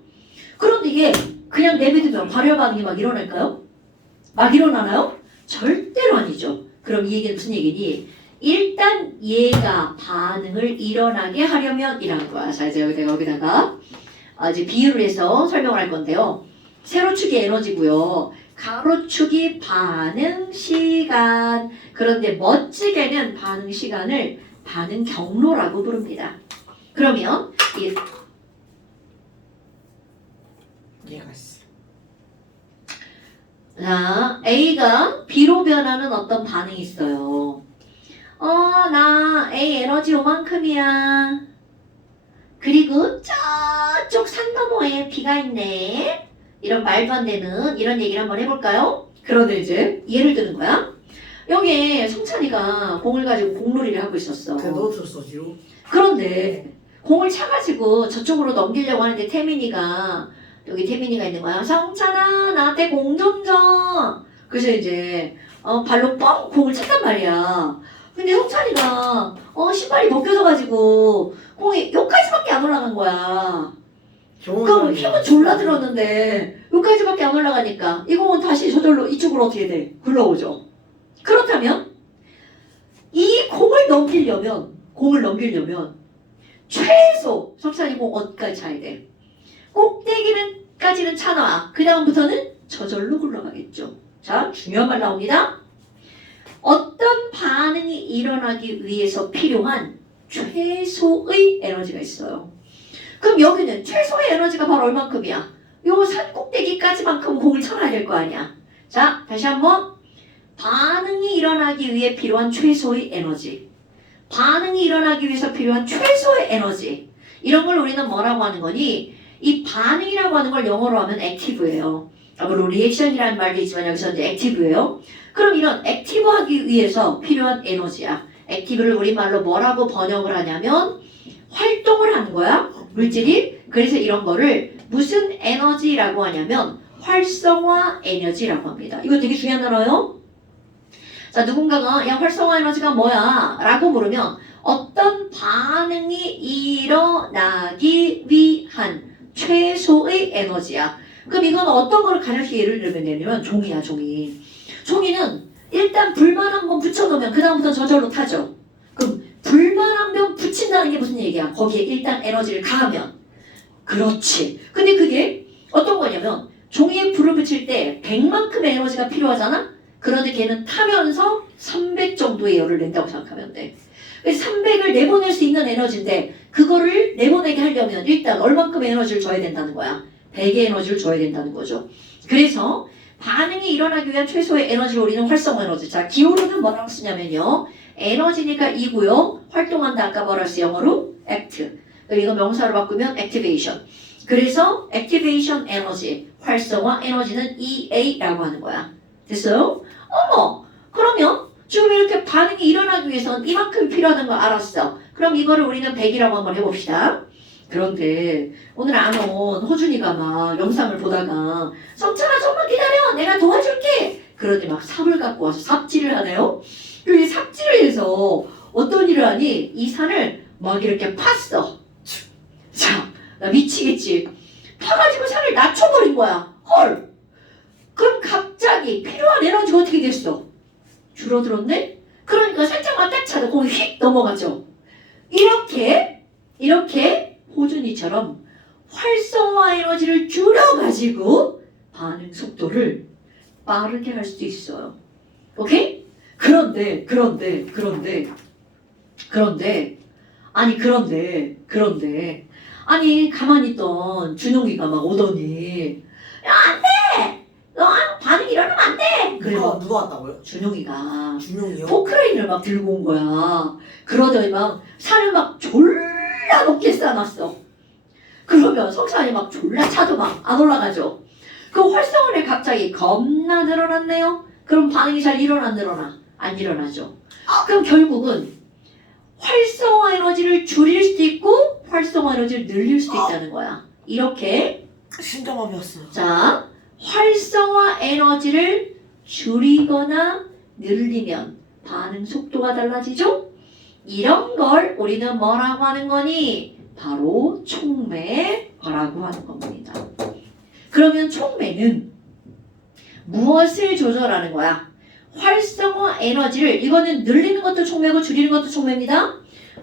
그런데 이게 그냥 내비두면 발열 반응이 막 일어날까요? 막 일어나나요? 절대로 아니죠. 그럼 이 얘기는 무슨 얘기니? 일단 얘가 반응을 일어나게 하려면 이라는 거야. 자, 이제 여기다가 이제 비유를 해서 설명을 할 건데요. 세로축이 에너지고요. 가로축이 반응 시간. 그런데 멋지게는 반응 시간을 반응 경로라고 부릅니다. 그러면 얘가 있어. 자, A가 B로 변하는 어떤 반응이 있어요. 나 A 에너지 요만큼이야. 그리고 저쪽 산 너머에 B가 있네. 이런 말도 안 되는 이런 얘기를 한번 해볼까요? 그런데 이제 예를 드는 거야. 여기에 성찬이가 공을 가지고 공놀이를 하고 있었어. 그래 넣어줬어 뒤로. 그런데 공을 차가지고 저쪽으로 넘기려고 하는데 여기 태민이가 있는 거야. 성찬아 나한테 공 좀 줘. 그래서 이제 발로 뻥 공을 찼단 말이야. 근데 성찬이가 신발이 벗겨져가지고 공이 여기까지밖에 안 올라간 거야. 그럼 힘은 졸라 들었는데 여기까지밖에 안 올라가니까 이 공은 다시 저절로 이쪽으로 어떻게 돼? 굴러오죠. 그렇다면 이 공을 넘기려면 최소 성찬이 공 어디까지 차야 돼? 꼭대기는까지는 차놔. 그 다음부터는 저절로 굴러가겠죠. 자, 중요한 말 나옵니다. 어떤 반응이 일어나기 위해서 필요한 최소의 에너지가 있어요. 그럼 여기는 최소의 에너지가 바로 얼만큼이야? 요 산 꼭대기까지만큼 공을 쳐놔야 될 거 아니야. 자, 다시 한번. 반응이 일어나기 위해 필요한 최소의 에너지. 반응이 일어나기 위해서 필요한 최소의 에너지. 이런 걸 우리는 뭐라고 하는 거니? 이 반응이라고 하는 걸 영어로 하면 액티브예요. 물론 리액션이라는 말도 있지만 여기서 이제 액티브예요. 그럼 이런 액티브하기 위해서 필요한 에너지야. 액티브를 우리말로 뭐라고 번역을 하냐면 활동을 하는 거야. 물질이. 그래서 이런 거를 무슨 에너지라고 하냐면 활성화 에너지라고 합니다. 이거 되게 중요한 단어예요. 자, 누군가가 야 활성화 에너지가 뭐야? 라고 물으면 어떤 반응이 일어나기 위한 최소의 에너지야. 그럼 이건 어떤 거를 가볍게 예를 들면 되냐면 종이야, 종이. 종이는 일단 불만 한번 붙여놓으면 그 다음부터 저절로 타죠. 그럼 불만 한번 붙인다는 게 무슨 얘기야? 거기에 일단 에너지를 가하면. 그렇지. 근데 그게 어떤 거냐면 종이에 불을 붙일 때 100만큼의 에너지가 필요하잖아? 그런데 걔는 타면서 300 정도의 열을 낸다고 생각하면 돼. 300을 내보낼 수 있는 에너지인데 그거를 내보내게 하려면 일단 얼만큼의 에너지를 줘야 된다는 거야. 100의 에너지를 줘야 된다는 거죠. 그래서 반응이 일어나기 위한 최소의 에너지를 우리는 활성화 에너지. 자, 기울이는 뭐라고 쓰냐면요. 에너지니까 이고요. 활동한다 아까 뭐라 했어? 영어로 act. 이거 명사로 바꾸면 activation. 그래서 activation 에너지, 활성화 에너지는 EA라고 하는 거야. 됐어요? 어머, 그러면 지금 이렇게 반응이 일어나기 위해서는 이만큼 필요하다는 걸 알았어. 그럼 이거를 우리는 100이라고 한번 해봅시다. 그런데 오늘 안 온 호준이가 막 영상을 보다가 성찬아 좀만 기다려 내가 도와줄게 그러더니 막 삽을 갖고 와서 삽질을 하네요. 그리고 이 삽질을 해서 어떤 일을 하니 이 산을 막 이렇게 팠어. 자, 나 미치겠지. 파가지고 산을 낮춰버린 거야. 헐. 그럼 갑자기 필요한 에너지가 어떻게 됐어? 줄어들었네? 그러니까 살짝만 딱 차도 거기 휙 넘어가죠. 이렇게 호준이처럼 활성화 에너지를 줄여가지고 반응 속도를 빠르게 할 수 있어요. 오케이? 그런데 아니 가만히 있던 준용이가 막 오더니 야 안돼! 너 반응 일어나면 안돼! 그래 누가 왔다고요? 준용이가 준용이요? 포크레인을 막 들고 온 거야. 그러더니 막 산을 막 졸라 높게 쌓아놨어. 그러면 성산이 막 졸라 차도 막 안 올라가죠. 그 활성화를 갑자기 겁나 늘어났네요. 그럼 반응이 잘 일어나? 안 일어나죠. 그럼 결국은 활성화 에너지를 줄일 수도 있고 활성화 에너지를 늘릴 수도 있다는 거야. 이렇게 신정합이었어요. 자, 활성화 에너지를 줄이거나 늘리면 반응 속도가 달라지죠? 이런 걸 우리는 뭐라고 하는 거니? 바로 촉매라고 하는 겁니다. 그러면 촉매는 무엇을 조절하는 거야? 활성화 에너지를, 이거는 늘리는 것도 촉매고 줄이는 것도 촉매입니다.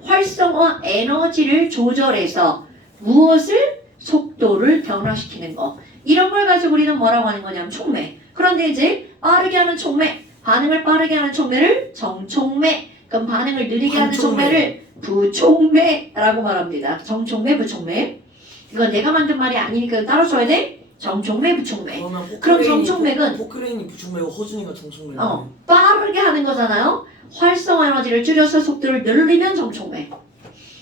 활성화 에너지를 조절해서 무엇을? 속도를 변화시키는 거. 이런 걸 가지고 우리는 뭐라고 하는 거냐면 촉매. 그런데 이제 빠르게 하는 촉매, 반응을 빠르게 하는 촉매를 정촉매, 그럼 반응을 느리게 하는 촉매를 부촉매라고 말합니다. 정촉매, 부촉매. 이건 내가 만든 말이 아니니까 따로 써야 돼. 정촉매, 부촉매. 그럼 정촉매는 포크레인이 부촉매고 호준이가 정촉매. 빠르게 하는 거잖아요. 활성화 에너지를 줄여서 속도를 늘리면 정촉매.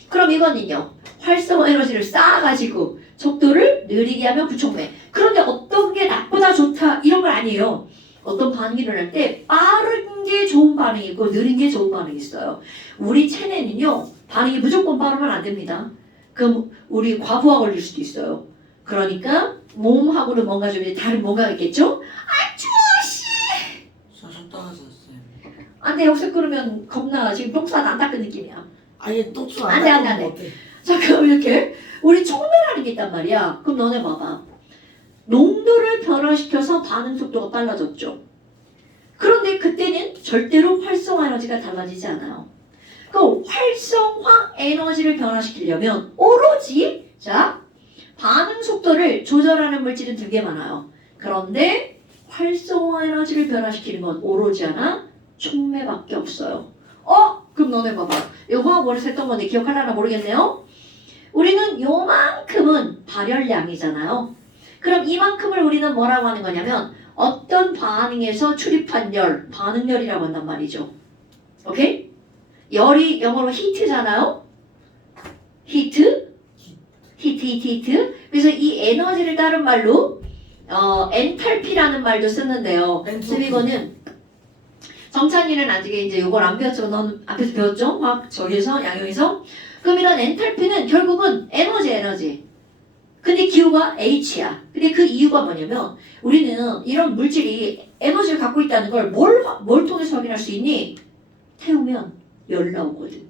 그럼 이거는요. 활성화 에너지를 쌓아가지고 속도를 느리게 하면 부촉매. 그런데 어떤 게 나쁘다 좋다 이런 건 아니에요. 어떤 반응이 일어날 때 빠른 게 좋은 반응이 있고 느린 게 좋은 반응이 있어요. 우리 체내는요. 반응이 무조건 빠르면 안 됩니다. 그럼 우리 과부하 걸릴 수도 있어요. 그러니까 몸하고는 뭔가 좀 다른 뭔가가 있겠죠? 좀 따라졌어요. 안돼 여기서 그러면 겁나 지금 똥싸도 안 닦은 느낌이야. 아예 똥수 안 돼, 안 돼, 안 돼. 어때? 자 그럼 이렇게 우리 촉매라는 게 있단 말이야. 그럼 너네 봐봐. 농도를 변화시켜서 반응 속도가 빨라졌죠. 그런데 그때는 절대로 활성화 에너지가 달라지지 않아요. 그 활성화 에너지를 변화시키려면 오로지 자 반응 속도를 조절하는 물질은 되게 많아요. 그런데 활성화 에너지를 변화시키는 건 오로지 하나 촉매밖에 없어요. 그럼 너네 봐봐. 이거 화학원에서 했던 건데 기억하려나 모르겠네요. 우리는 요만큼은 발열량이잖아요. 그럼 이만큼을 우리는 뭐라고 하는 거냐면 어떤 반응에서 출입한 열, 반응열이라고 한단 말이죠. 오케이? 열이 영어로 히트잖아요. 히트. 그래서 이 에너지를 다른 말로 엔탈피라는 말도 쓰는데요. 이거는 정찬이는 아직 이제 이걸 안 배웠지만 넌 앞에서 배웠죠? 화학 저기에서 양용에서. 그럼 이런 엔탈피는 결국은 에너지. 근데 기호가 H야. 근데 그 이유가 뭐냐면 우리는 이런 물질이 에너지를 갖고 있다는 걸 뭘 통해서 확인할 수 있니? 태우면 열 나오거든.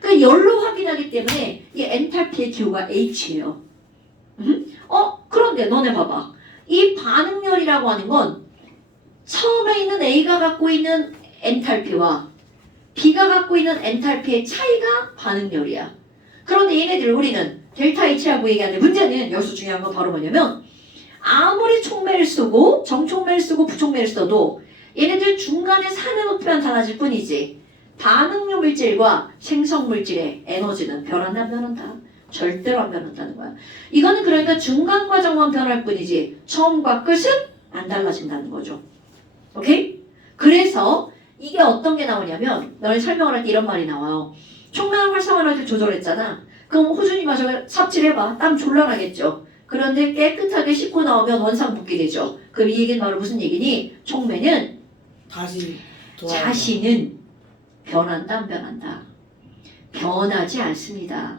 그 열로 확인하기 때문에 이 엔탈피의 기호가 H예요. 그런데 너네 봐봐. 이 반응열이라고 하는 건 처음에 있는 A가 갖고 있는 엔탈피와 B가 갖고 있는 엔탈피의 차이가 반응열이야. 그런데 얘네들 우리는 델타 H라고 얘기하는데 문제는 여기서 중요한 건 바로 뭐냐면 아무리 촉매를 쓰고 정촉매를 쓰고 부촉매를 써도 얘네들 중간에 산의 높이만 달라질 뿐이지 반응류 물질과 생성 물질의 에너지는 변한다 안 변한다? 절대로 안 변한다는 거야. 이거는 그러니까 중간 과정만 변할 뿐이지 처음과 끝은 안 달라진다는 거죠. 오케이? 그래서 이게 어떤 게 나오냐면 너희 설명을 할 때 이런 말이 나와요. 총명을 활성화할 때 조절했잖아. 그럼 호준이 마저 삽질해봐. 땀 졸라 나겠죠. 그런데 깨끗하게 씻고 나오면 원상복귀 되죠. 그럼 이 얘기는 바로 무슨 얘기니? 총매는 다시 돌아온다. 자신은 변한다 안 변한다? 변하지 않습니다.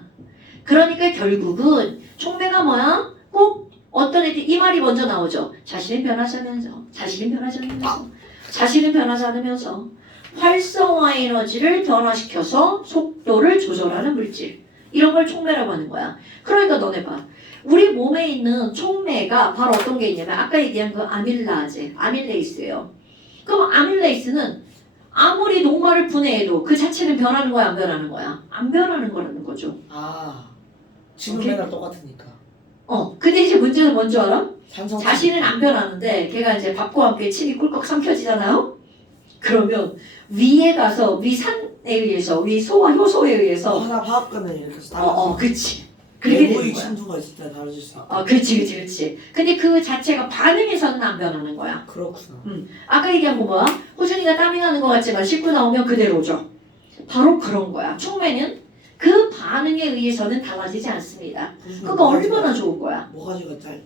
그러니까 결국은 총매가 뭐야? 꼭 어떤 애들 이 말이 먼저 나오죠. 자신은 변하지 않으면서 자신은 변하지 않으면서 자신은 변하지 않으면서 활성화 에너지를 변화시켜서 속도를 조절하는 물질. 이런 걸 촉매라고 하는 거야. 그러니까 너네 봐. 우리 몸에 있는 촉매가 바로 어떤 게 있냐면 아까 얘기한 그 아밀라제, 아밀레이스예요. 그럼 아밀레이스는 아무리 녹말을 분해해도 그 자체는 변하는 거야 안 변하는 거야? 안 변하는 거라는 거죠. 아 지금 오케이? 맨날 똑같으니까. 근데 이제 문제는 뭔지 알아? 산성 자신은 안 변하는데 걔가 이제 밥과 함께 침이 꿀꺽 삼켜지잖아요? 그러면 위에 가서 위산에 의해서 위 소와 효소에 의해서 하나 화학과는 이렇게 해서 그치. 그렇게 되는 내부익 거야. 신소가 있을 때 다뤄질 수 있다. 그치. 근데 그 자체가 반응에서는 안 변하는 거야. 그렇구나. 아까 얘기한 거 뭐야? 호준이가 땀이 나는 것 같지만 씻고 나오면 그대로죠. 바로 그런 거야. 촉매는 그 반응에 의해서는 달라지지 않습니다. 그거 얼마나 좋은 거야. 모가지가 짤.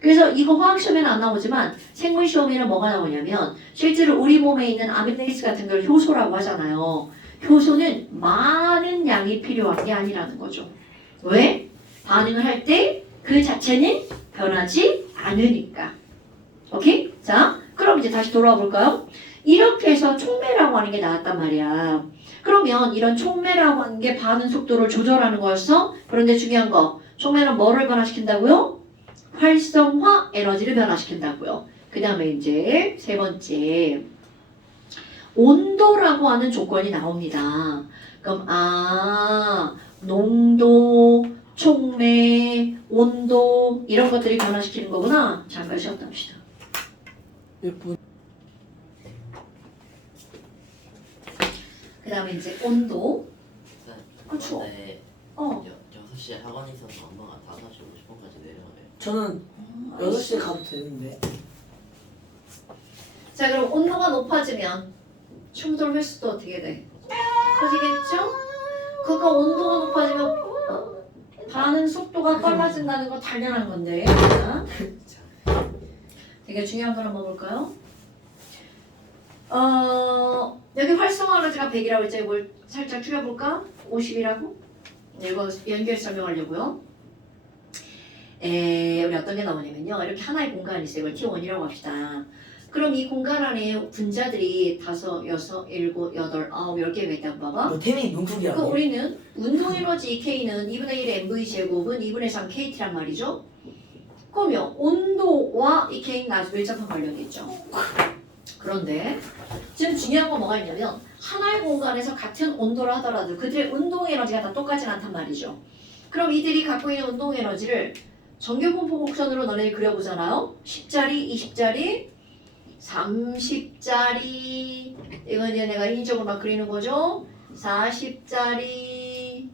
그래서 이거 화학 시험에는 안 나오지만 생물 시험에는 뭐가 나오냐면 실제로 우리 몸에 있는 아밀레이스 같은 걸 효소라고 하잖아요. 효소는 많은 양이 필요한 게 아니라는 거죠. 왜? 반응을 할 때 그 자체는 변하지 않으니까. 오케이? 자, 그럼 이제 다시 돌아와 볼까요? 이렇게 해서 촉매라고 하는 게 나왔단 말이야. 그러면 이런 촉매라고 하는 게 반응 속도를 조절하는 거였어? 그런데 중요한 거, 촉매는 뭐를 변화시킨다고요? 활성화 에너지를 변화시킨다고요. 그 다음에 이제 세 번째 온도라고 하는 조건이 나옵니다. 그럼 농도, 촉매, 온도 이런 것들이 변화시키는 거구나. 잠깐 쉬었다 합시다. 몇 분? 그 다음에 이제 온도. 추워. 네. 어. 6시에 학원 있어서 엄마가 5시 50분까지 내려가래요. 저는 6시에 가도 되는데. 자, 그럼 온도가 높아지면 충돌 횟수도 어떻게 돼? 커지겠죠? 그러니까 온도가 높아지면 반응 속도가 빨라진다는 건 당연한 건데. 자, 되게 중요한 걸 한번 볼까요? 여기 활성화 에너지가 100이라고 했죠. 이걸 살짝 줄여볼까? 50이라고? 이거 연결 설명하려고요. 우리 어떤 게 나오냐면요. 이렇게 하나의 공간이 있어요. 이걸 T1이라고 합시다. 그럼 이 공간 안에 분자들이 5, 6, 7, 8, 9, 10개가 있다고 봐봐. 너 태민이 눈크기야. 그 우리는 운동 에너지 K는 2분의 1의 mv 제곱은 2분의 3 KT란 말이죠. 그러면 온도와 이 K는 아주 밀접한 관련이 있죠. 그런데 지금 중요한 건 뭐가 있냐면 하나의 공간에서 같은 온도를 하더라도 그들의 운동 에너지가 다 똑같진 않단 말이죠. 그럼 이들이 갖고 있는 운동 에너지를 정규분포 곡선으로 너네 그려보잖아요. 10짜리, 20짜리, 30짜리 이건 이제 내가 인위적으로 막 그리는 거죠. 40짜리,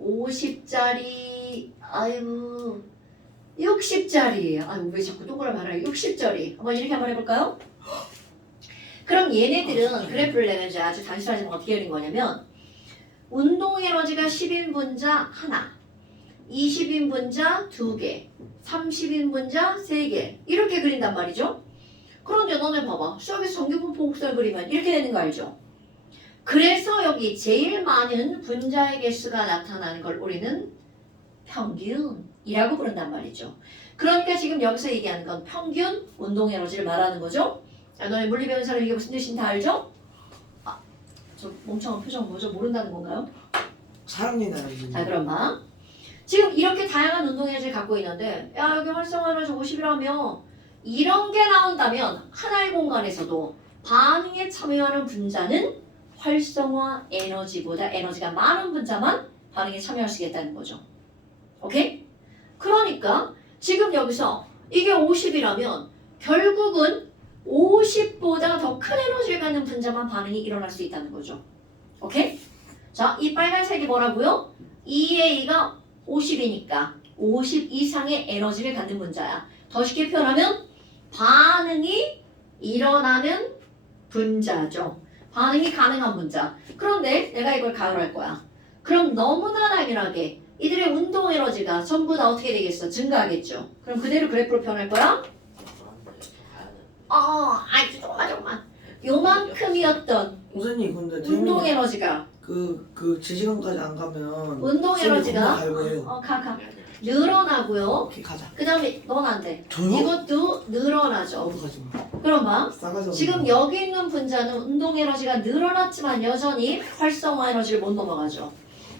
50짜리, 아이고 60짜리. 아이고 왜 자꾸 동그라미 하나 60짜리. 한번 이렇게 한번 해볼까요? 그럼 얘네들은 그래프를 내면 이제 아주 단순하지만 어떻게 그린 거냐면 운동 에너지가 10인분자 하나, 20인분자 2개, 30인분자 3개 이렇게 그린단 말이죠. 그런데 너네 봐봐. 수학에서 정규분포 곡선을 그리면 이렇게 되는 거 알죠? 그래서 여기 제일 많은 분자의 개수가 나타나는 걸 우리는 평균이라고 부른단 말이죠. 그러니까 지금 여기서 얘기하는 건 평균 운동 에너지를 말하는 거죠. 자, 너네 물리 배운 사람 이게 무슨 뜻인지 다 알죠? 저 멍청한 표정 뭐죠? 모른다는 건가요? 사람이 나야지. 자, 그럼 봐. 지금 이렇게 다양한 운동 에너지를 갖고 있는데 야 여기 활성화 에너지 50이라며 이런 게 나온다면 하나의 공간에서도 반응에 참여하는 분자는 활성화 에너지보다 에너지가 많은 분자만 반응에 참여할 수 있다는 거죠. 오케이? 그러니까 지금 여기서 이게 50이라면 결국은 50보다 더 큰 에너지를 갖는 분자만 반응이 일어날 수 있다는 거죠. 오케이? 자, 이 빨간색이 뭐라고요? EA가 50이니까 50 이상의 에너지를 갖는 분자야. 더 쉽게 표현하면 반응이 일어나는 분자죠. 반응이 가능한 분자. 그런데 내가 이걸 가열할 거야. 그럼 너무나 당연하게 이들의 운동 에너지가 전부 다 어떻게 되겠어? 증가하겠죠. 그럼 그대로 그래프로 표현할 거야? 아주 조금만. 요만큼이었던 선생님 근데 운동 재민이 에너지가 그 제 시간까지 안 가면 운동 쌤이 에너지가 겁나 갈고요. 가. 늘어나고요. 오케이 가자. 그 다음에 넌 안 돼. 저요? 이것도 늘어나죠. 너도 가지 마. 그럼 봐. 싸가지 없는 지금 거. 여기 있는 분자는 운동 에너지가 늘어났지만 여전히 활성화 에너지를 못 넘어가죠.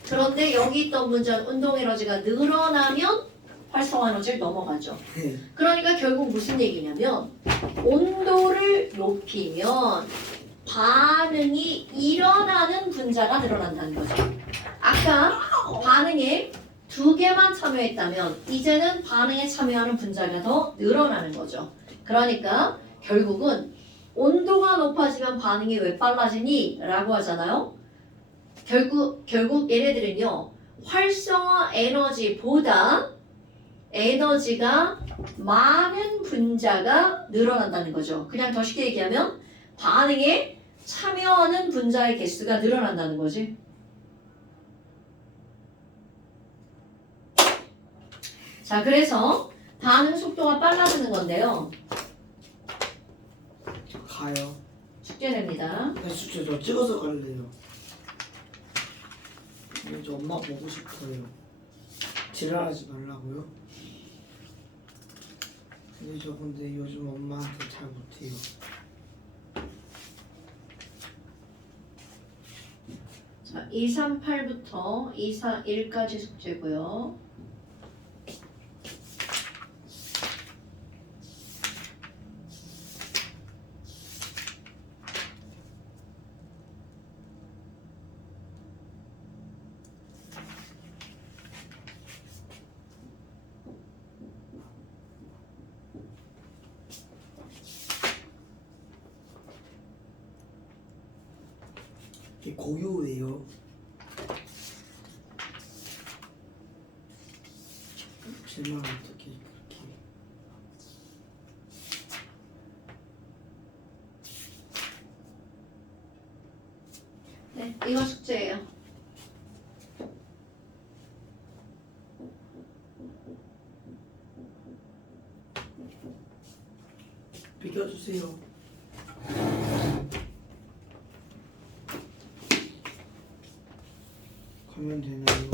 그런데 여기 있던 분자는 운동 에너지가 늘어나면 활성화 에너지를 넘어가죠. 네. 그러니까 결국 무슨 얘기냐면 온도를 높이면 반응이 일어나는 분자가 늘어난다는 거죠. 아까 반응에 2개만 참여했다면 이제는 반응에 참여하는 분자가 더 늘어나는 거죠. 그러니까 결국은 온도가 높아지면 반응이 왜 빨라지니? 라고 하잖아요. 결국 얘네들은요. 활성화 에너지보다 에너지가 많은 분자가 늘어난다는 거죠. 그냥 더 쉽게 얘기하면 반응에 참여하는 분자의 개수가 늘어난다는 거지. 자, 그래서 반응 속도가 빨라지는 건데요. 가요. 숙제됩니다. 네, 진짜 저 찍어서 갈래요. 이제 엄마 보고 싶어요. 지랄하지 말라고요? 근데 요즘 엄마한테 잘 못해요. 자, 238부터 241까지 숙제고요. 이게 고유예요. 제 말 어떻게 그렇게 네, 이거 숙제예요. 비켜주세요. 가면 되나요?